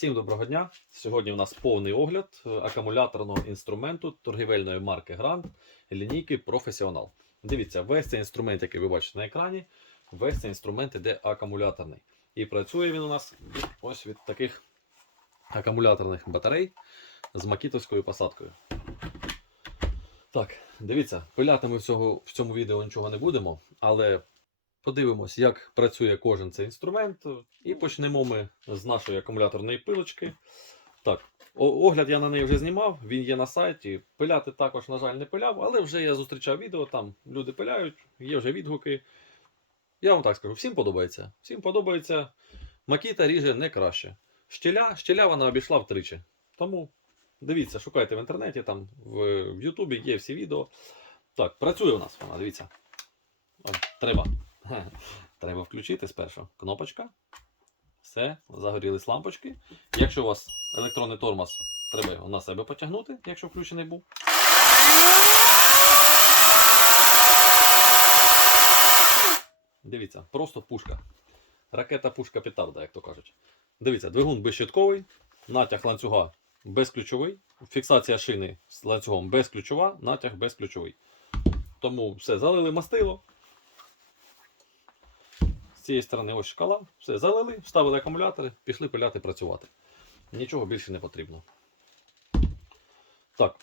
Всім доброго дня! Сьогодні у нас повний огляд е, акумуляторного інструменту торгівельної марки Grand лінійки Професіонал. Дивіться, весь цей інструмент, який ви бачите на екрані, весь цей інструмент іде акумуляторний. І працює він у нас ось від таких акумуляторних батарей з макітовською посадкою. Так, дивіться, пиляти ми в, в цьому відео нічого не будемо, але Подивимось, як працює кожен цей інструмент. І почнемо ми з нашої акумуляторної пилочки. Так, огляд я на неї вже знімав, він є на сайті. Пиляти також, на жаль, не пиляв, але вже я зустрічав відео, там люди пиляють, є вже відгуки. Я вам так скажу, всім подобається. Всім подобається. Макіта ріже не краще. Щеля, щеля вона обійшла втричі. Тому дивіться, шукайте в інтернеті, там в, в Ютубі є всі відео. Так, працює у нас вона, дивіться. О, треба. Треба включити спершу. Кнопочка. Все, загорілись лампочки. Якщо у вас електронний тормоз, треба його на себе потягнути, якщо включений був. Дивіться, просто пушка. Ракета пушка петарда, як то кажуть. Дивіться, двигун безщитковий, натяг ланцюга безключовий, фіксація шини з ланцюгом безключова, натяг безключовий. Тому все, залили мастило, з цієї сторони ось шкала. Все, залили, вставили акумулятори, пішли пиляти працювати. Нічого більше не потрібно. Так,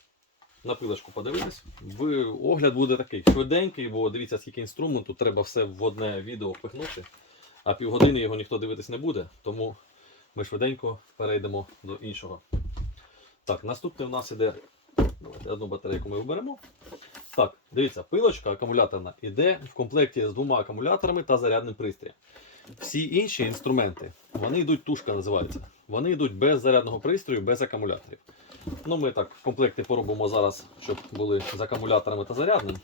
на пилочку подивились. В огляд буде такий швиденький, бо дивіться, скільки інструменту, треба все в одне відео впихнути. А півгодини його ніхто дивитись не буде, тому ми швиденько перейдемо до іншого. Так, наступне в нас іде. Давайте одну батарейку ми вберемо. Так, дивіться, пилочка акумуляторна йде в комплекті з двома акумуляторами та зарядним пристроєм. Всі інші інструменти, вони йдуть, тушка називається. Вони йдуть без зарядного пристрою, без акумуляторів. Ну, ми так в комплекті поробимо зараз, щоб були з акумуляторами та зарядним.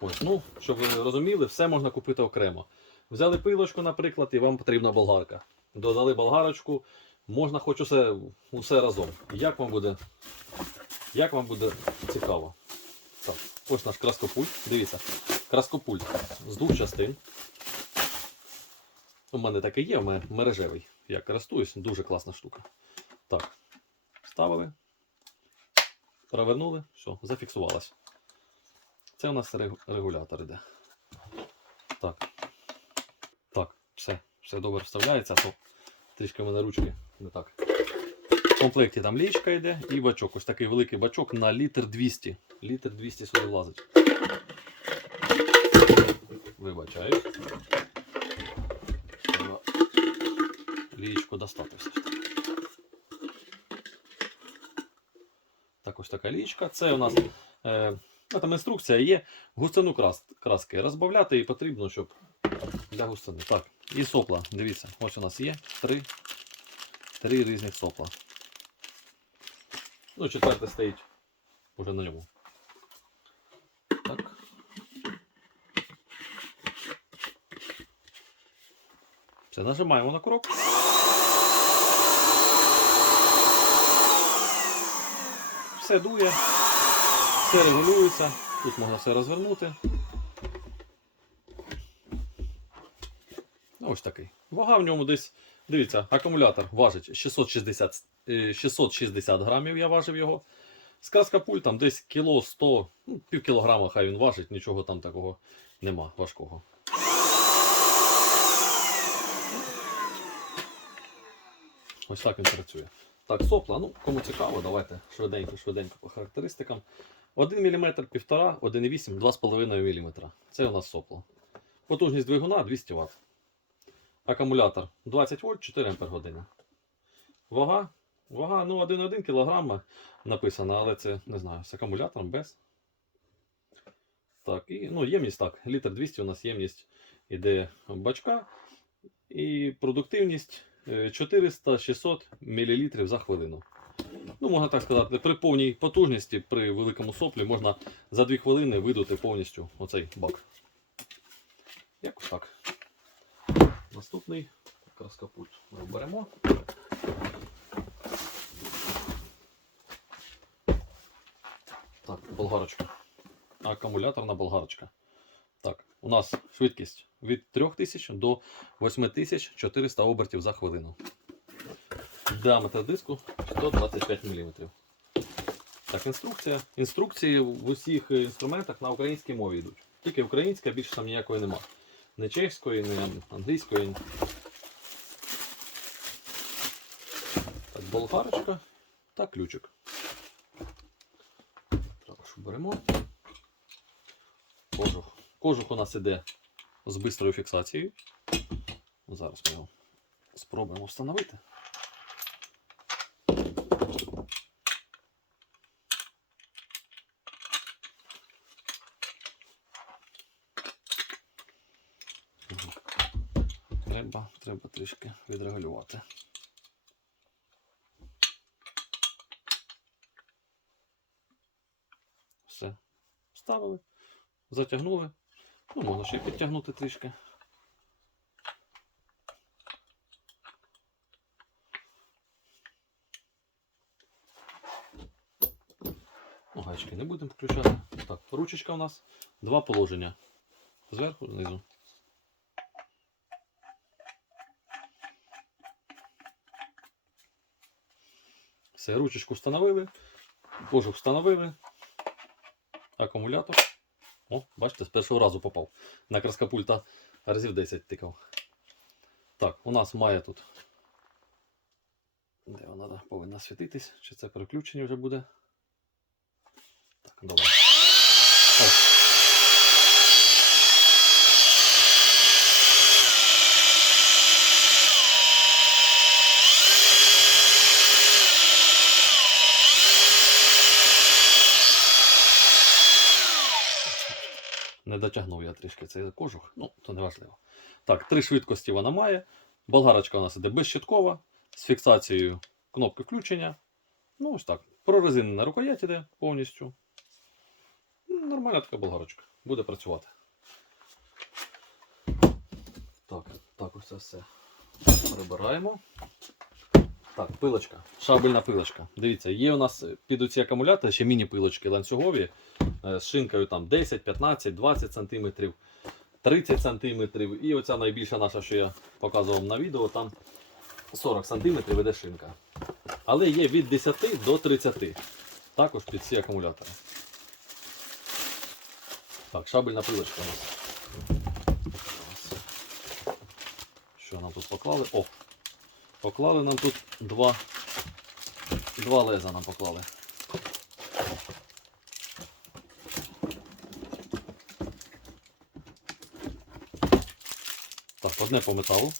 Ось, ну, щоб ви розуміли, все можна купити окремо. Взяли пилочку, наприклад, і вам потрібна болгарка. Додали болгарочку, можна хоч усе, усе разом. Як вам буде, як вам буде цікаво? Так, ось наш краскопульт. Дивіться, краскопульт з двох частин. У мене таке є, у мене мережевий. Я користуюсь, дуже класна штука. Так, ставили, провернули, все, зафіксувалось. Це у нас регулятор іде. Так. Так, все, все добре вставляється, а то трішки в мене ручки не так. В комплекті там лічка йде і бачок. Ось такий великий бачок на літр 200. Літр 200 сюди влазить. Вибачаю. Треба лієчку достати все. Так, ось така лічка. Це у нас е, ну, там інструкція є. Густину крас, краски розбавляти і потрібно, щоб для густини. Так, і сопла. Дивіться, ось у нас є три, три різних сопла. Ну, четверте стоїть уже на ньому. Так. Все, нажимаємо на крок. Все дує, все регулюється. Тут можна все розвернути. Ось такий. Вага в ньому десь, дивіться, акумулятор важить 660, е, 660 грамів, я важив його. З краскопультом десь кіло 100, ну, пів кілограма хай він важить, нічого там такого нема важкого. Ось так він працює. Так, сопла, ну кому цікаво, давайте швиденько, швиденько по характеристикам. 1 мм, 1,5, 1,8, 2,5 мм. Це у нас сопло. Потужність двигуна 200 Вт. Акумулятор 20 вольт 4 Ампер. Вага. Вага ну 1,1 кг написано, але це не знаю, з акумулятором без. Так, і ну, ємність так. Літр 200 у нас ємність іде бачка. І продуктивність е, 400-600 мл за хвилину. Ну, можна так сказати, при повній потужності, при великому соплі можна за 2 хвилини видути повністю оцей бак. Якось так. Наступний краскопульт ми оберемо. Так, болгарочка. Акумуляторна болгарочка. Так, у нас швидкість від 3000 до 8400 обертів за хвилину. Діаметр диску 125 мм. Так, інструкція. Інструкції в усіх інструментах на українській мові йдуть. Тільки українська, більше там ніякої нема. Не чеської, не англійської. Так, болгарочка та ключик. Беремо. Кожух. Кожух у нас іде з бистрою фіксацією. Зараз ми його спробуємо встановити. Треба, треба трішки відрегулювати. Все. Вставили, затягнули. Ну, можна ще підтягнути трішки. Ну, Гаечки не будемо включати. Так, ручечка у нас. Два положення. Зверху, знизу. Все, ручечку встановили, кожух встановили, акумулятор. О, бачите, з першого разу попав. На краскопульта разів 10 тикав. Так, у нас має тут. Де вона повинна світитись? Чи це переключення вже буде? Так, добре. О. Не дотягнув я трішки цей кожух, ну, то не важливо. Так, три швидкості вона має. Болгарочка у нас іде безщиткова, з фіксацією кнопки включення. Ну, ось так. Прорезинена рукоять іде повністю. Нормальна така болгарочка. Буде працювати. Так, так ось це все. Прибираємо. Так, пилочка. Шабельна пилочка. Дивіться, є у нас під оці акумулятори ще міні-пилочки ланцюгові е, з шинкою там 10, 15, 20 см, 30 см. І оця найбільша наша, що я показував на відео, там 40 см веде шинка. Але є від 10 до 30. Також під ці акумулятори. Так, шабельна пилочка у нас. Що нам тут поклали? О! Поклали нам тут два, два леза нам поклали. Так, одне по металу,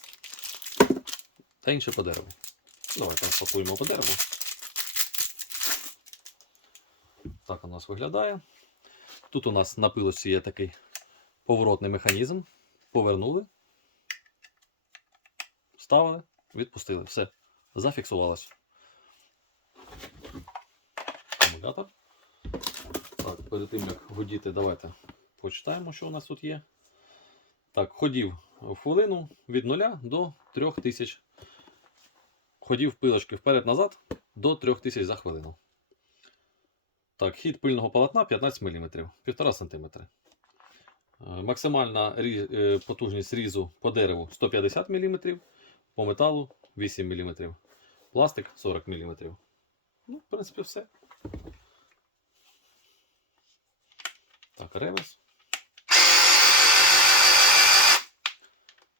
та інше по дереву. Давайте розпакуємо по дереву. Так у нас виглядає. Тут у нас на пилосі є такий поворотний механізм. Повернули, вставили, відпустили. Все, зафіксувалось. Акумулятор. Так, перед тим як гудіти, давайте почитаємо, що у нас тут є. Так, ходів в хвилину від 0 до 3000. Ходів пилочки вперед-назад до 3000 за хвилину. Так, хід пильного полотна 15 мм, 1,5 см. Максимальна е, потужність різу по дереву 150 мм, по металу 8 мм. Пластик 40 мм. Ну, в принципі, все. Так, ревес.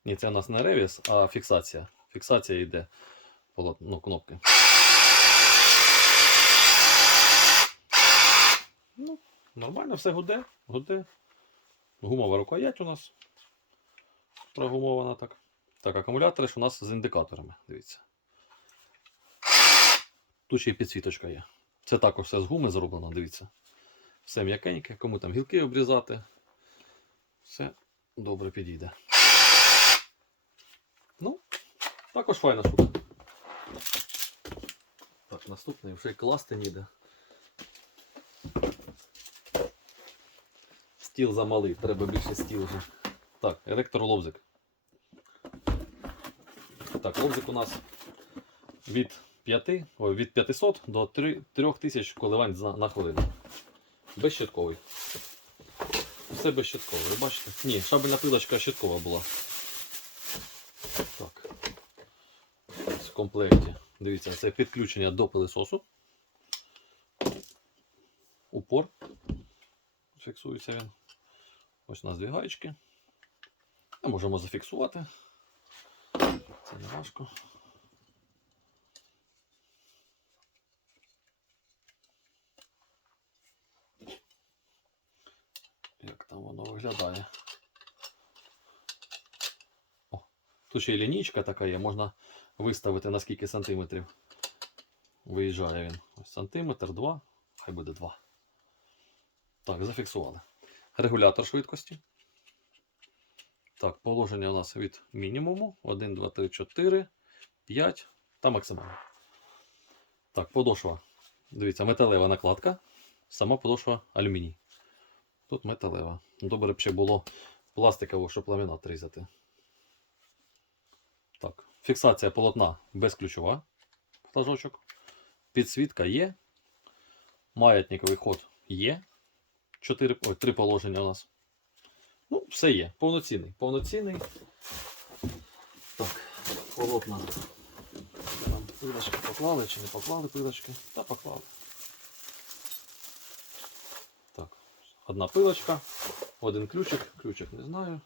Ні, це у нас не ревіс, а фіксація. Фіксація йде ну, кнопки. Ну, нормально, все гуде, гуде. Гумова рукоять у нас. Прогумована так. Так, акумулятори ж у нас з індикаторами. Дивіться. Тут ще й підсвіточка є. Це також все з гуми зроблено, дивіться. Все м'якеньке, кому там гілки обрізати. Все добре підійде. Ну, також файна штука. Так, наступний вже й класти ніде. Стіл замалий, треба більше стіл вже. Так, електролобзик. Так, лобзик у нас від 5, ой, від 500 до 3 3000 коливань за, на хвилину. Безщитковий. Все безщиткове, ви бачите? Ні, шабельна пилочка щиткова була. Так. В комплекті Дивіться, це підключення до пилисосу. Упор. Фіксується він. Ось у нас дві гаєчки. Можемо зафіксувати. Це не важко. Як там воно виглядає? О, тут ще й лінійка така є, можна виставити на скільки сантиметрів. Виїжджає він. Ось сантиметр, два, хай буде два. Так, зафіксували. Регулятор швидкості. Так, положення у нас від мінімуму. 1, 2, 3, 4, 5 та максимально. Так, подошва. Дивіться, металева накладка. Сама подошва алюміній. Тут металева. Добре б ще було пластиково, щоб ламінат різати. Так, фіксація полотна безключова. Флажочок. Підсвітка є. Маятниковий ход є. Чотири, ой, три положення у нас. Ну, все є. Повноцінний. Повноцінний. Так, полотна. Там пилочки поклали чи не поклали пилочки? Та поклали. Так, одна пилочка, один ключик. Ключик не знаю,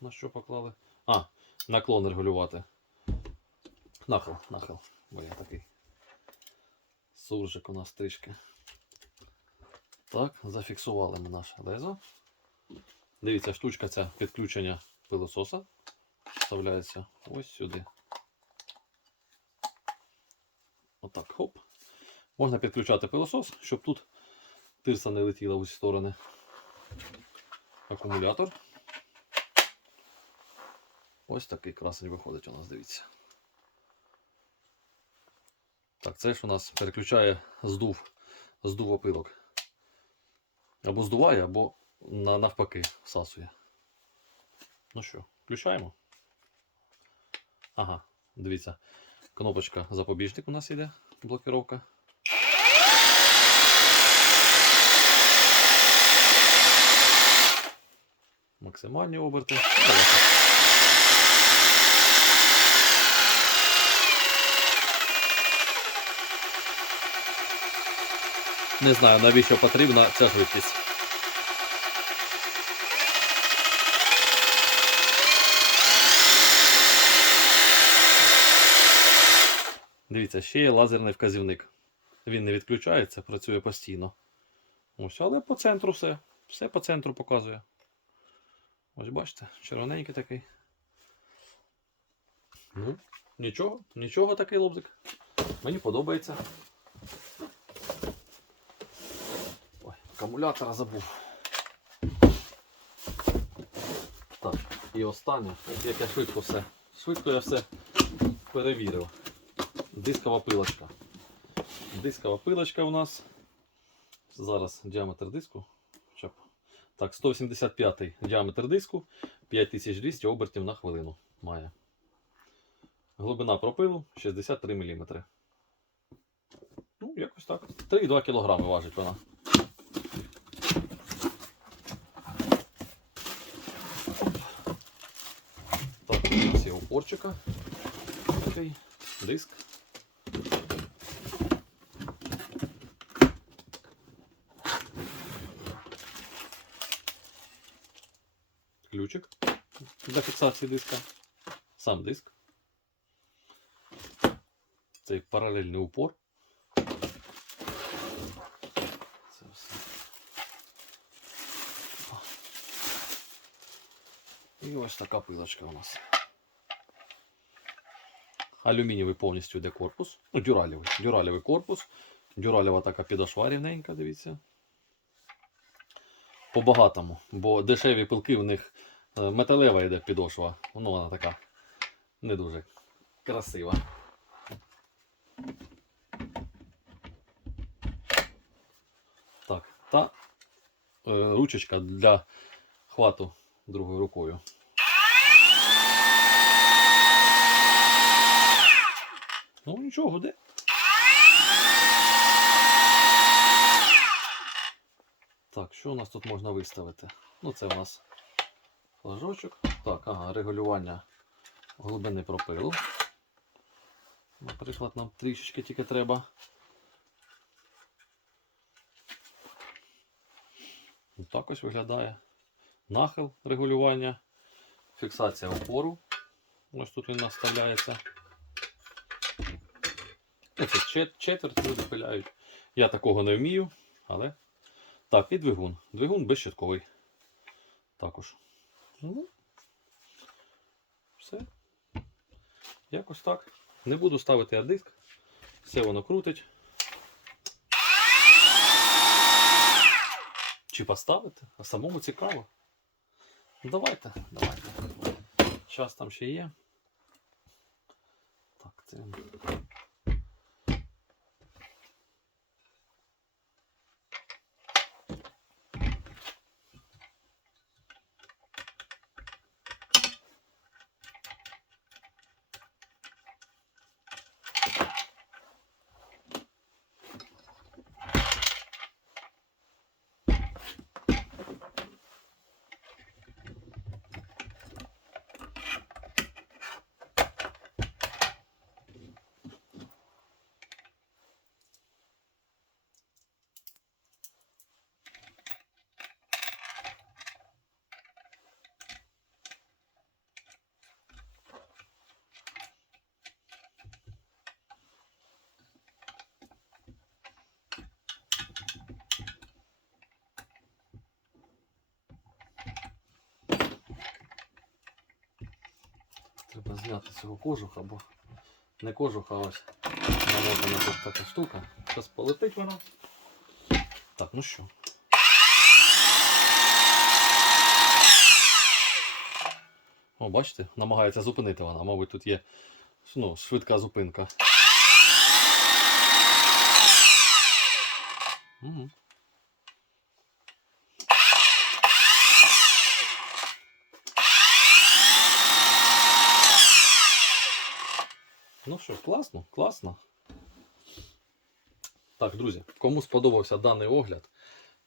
на що поклали. А, наклон регулювати. Нахил, нахил. Бо я такий. Суржик у нас трішки. Так, зафіксували ми наше лезо. Дивіться, штучка ця підключення пилососа. Вставляється ось сюди. Отак, хоп. Можна підключати пилосос, щоб тут тирса не летіла в усі сторони. Акумулятор. Ось такий красень виходить у нас, дивіться. Так, це ж у нас переключає здув, здув опилок. Або здуває, або навпаки всасує. Ну що, включаємо. Ага, дивіться. Кнопочка запобіжник у нас іде, блокировка. Максимальні оберти. Не знаю, навіщо потрібна ця швидкість. Дивіться, ще є лазерний вказівник. Він не відключається, працює постійно. Ось, але по центру все. Все по центру показує. Ось бачите, червоненький такий. Ну, нічого, нічого такий лобзик. Мені подобається. Ой, акумулятора забув. Так, і останнє, як я швидко все. Швидко я все перевірив. Дискова пилочка. Дискова пилочка у нас. Зараз діаметр диску. Так, 185 діаметр диску, 5200 обертів на хвилину має. Глибина пропилу 63 мм. Ну, якось так. 3,2 кг важить вона. Так, ось є упорчика. Такий диск. Ключик для фіксації диска. Сам диск. Цей паралельний упор. Це все. І ось така пилочка у нас. Алюмінієвий повністю йде корпус. Ну, дюралєвий. Дюралєвий корпус. Дюралєва така підошва рівненька, дивіться. По-багатому. Бо дешеві пилки у них металева йде підошва. Ну, вона така не дуже красива. Так, та е, ручечка для хвату другою рукою. Ну, нічого, де? Так, що у нас тут можна виставити? Ну, це у нас флажочок. Так, ага, регулювання глибини пропилу. Наприклад, нам трішечки тільки треба. Так ось виглядає. Нахил регулювання, фіксація опору. Ось тут він наставляється. Це четверть люди пиляють. Я такого не вмію, але. Так, і двигун. Двигун безщитковий. Також. Ну, все. Якось так. Не буду ставити я диск. Все воно крутить. Чи поставити? А самому цікаво. Ну, Давайте, давайте. Час там ще є. Так, це. Треба зняти цього кожуха, бо не кожух, а ось намотана тут така штука. Зараз полетить вона. Так, ну що. О, бачите, намагається зупинити вона. Мабуть, тут є ну, швидка зупинка. Угу. Ну що, класно, класно. Так, друзі, кому сподобався даний огляд,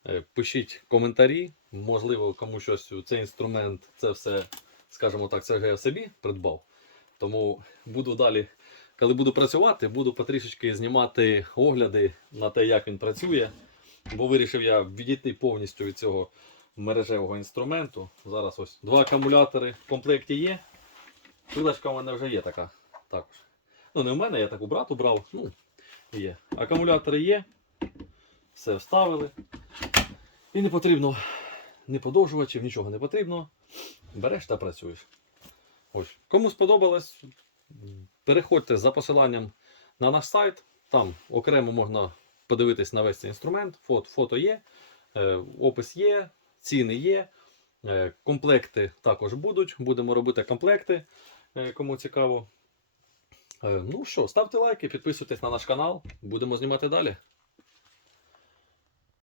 е, пишіть коментарі. Можливо, кому щось цей інструмент, це все, скажімо так, це я собі придбав. Тому буду далі, коли буду працювати, буду потрішечки знімати огляди на те, як він працює. Бо вирішив я відійти повністю від цього мережевого інструменту. Зараз ось два акумулятори в комплекті є. Пилочка у мене вже є така також. Ну, не в мене, я так у брату брав. Ну, є. Акумулятори є. Все вставили. І не потрібно ні подовжувачів, нічого не потрібно. Береш та працюєш. Ось. Кому сподобалось, переходьте за посиланням на наш сайт. Там окремо можна подивитись на весь цей інструмент. Фото, фото є, е, опис є, ціни є. Е, комплекти також будуть. Будемо робити комплекти, е, кому цікаво. Е, Ну що, ставте лайки, підписуйтесь на наш канал. Будемо знімати далі.